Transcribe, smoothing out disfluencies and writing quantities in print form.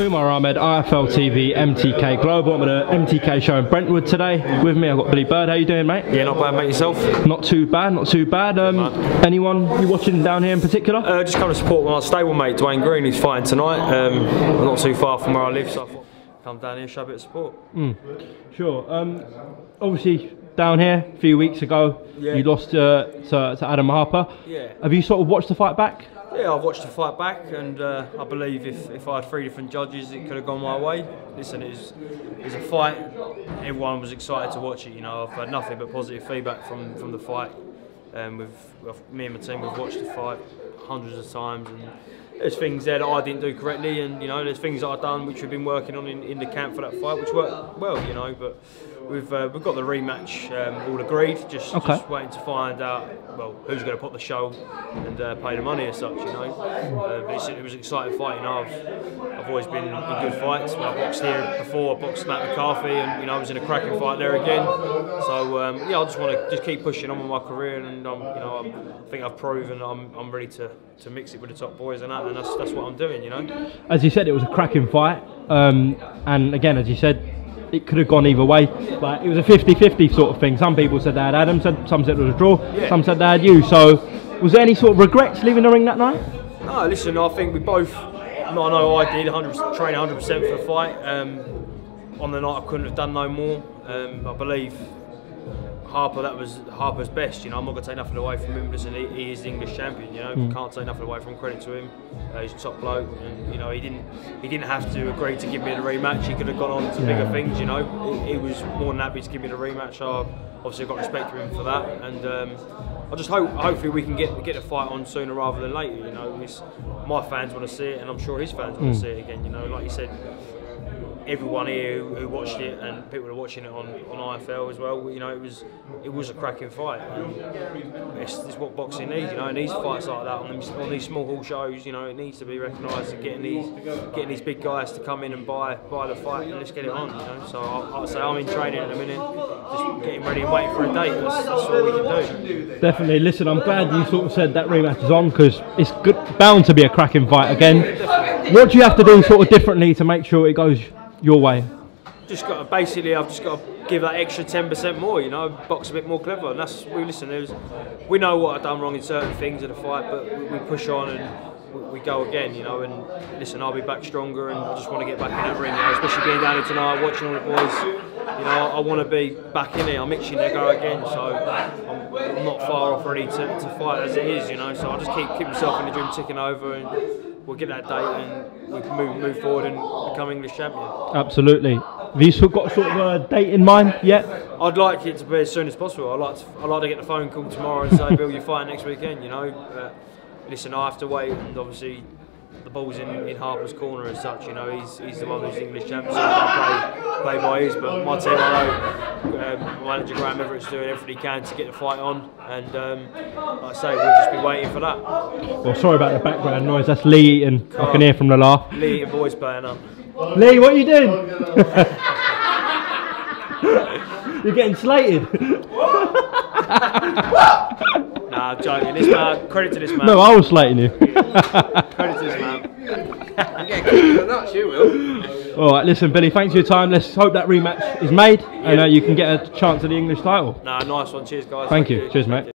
UMAR Ahmed, IFL TV, MTK Global. I'm at an MTK show in Brentwood today. With me, I've got Billy Bird. How you doing, mate? Yeah, not bad, mate. Yourself? Not too bad, not too bad. Anyone you watching down here in particular? Just come to support my stablemate, Dwayne Green, who's fighting tonight. Not too far from where I live, so I thought I'd come down here and show a bit of support. Sure. Obviously, down here a few weeks ago, you lost to Adam Harper. Yeah. Have you sort of watched the fight back? Yeah, I've watched the fight back, and I believe if I had 3 different judges, it could have gone my way. Listen, it was a fight. Everyone was excited to watch it. You know, I've had nothing but positive feedback from the fight. Me and my team, we've watched the fight hundreds of times, and there's things there that I didn't do correctly, and you know, there's things that I've done which we've been working on in the camp for that fight, which worked well, you know. But we've got the rematch all agreed. Just waiting to find out who's going to put the show and pay the money as such, you know. But it was an exciting fight, you know. I've always been in good fights. When I boxed here before, I boxed Matt McCarthy, and you know, I was in a cracking fight there again. So yeah, I just want to keep pushing on with my career, and you know, I think I've proven I'm ready to mix it with the top boys, and that's what I'm doing, you know. As you said, it was a cracking fight, and again, as you said, it could have gone either way, but it was a 50-50 sort of thing. Some people said they had Adam, some said it was a draw, some said they had you. So, was there any sort of regrets leaving the ring that night? No, listen, I think we both, I know I did train 100% for the fight. On the night I couldn't have done no more. I believe Harper, that was Harper's best, you know. I'm not going to take nothing away from him. Listen, he is the English champion, you know. Can't take nothing away from him. Credit to him. He's a top bloke, and you know, he didn't have to agree to give me the rematch. He could have gone on to bigger things, you know. He was more than happy to give me the rematch. I obviously got respect for him for that, and I just hopefully we can get the fight on sooner rather than later. You know, my fans want to see it, and I'm sure his fans want to see it again. You know, like you said, everyone here who watched it, and people are watching it on IFL as well. You know, it was a cracking fight. And it's what boxing needs. You know, it needs fights like that on these small hall shows. You know, it needs to be recognised, and getting these big guys to come in and buy the fight, and let's get it on. You know, so I'll say I'm in training in a minute, just getting ready and waiting for a date. That's all we can do. Definitely. Listen, I'm glad you sort of said that rematch is on, because it's bound to be a cracking fight again. What do you have to do sort of differently to make sure it goes your way? I've just got to give that extra 10% more, you know, box a bit more clever, and that's we know what I've done wrong in certain things in the fight, but we push on and we go again, you know. And listen, I'll be back stronger, and I just want to get back in that ring, you know, especially being down here tonight, watching all the boys. You know, I want to be back in it. I'm itching to go again, so I'm not far off ready to fight as it is, you know. So I just keep myself in the gym ticking over, and we'll get that date, and we can move forward and become English champion. Absolutely. Have you got sort of a date in mind yet? I'd like it to be as soon as possible. I'd like to get the phone call tomorrow and say, Bill, you're fighting next weekend, you know. Listen, I have to wait, and obviously the ball's in Harper's corner as such, you know. He's the one who's English champion, so I play by his. But my team, I know, my manager Graham Everett's doing everything he can to get the fight on, and like I say, we'll just be waiting for that. Well, sorry about the background noise. That's Lee eating. I can hear from the laugh. Lee eating boys playing up. Lee, what are you doing? You're getting slated. Nah, I'm joking. This man, credit to this man. No, I was slating you. Credit to this man. Yeah, nuts, you will. All right, listen, Billy, thanks for your time. Let's hope that rematch is made, and you can get a chance at the English title. Nah, nice one. Cheers, guys. Thank you. Cheers, mate.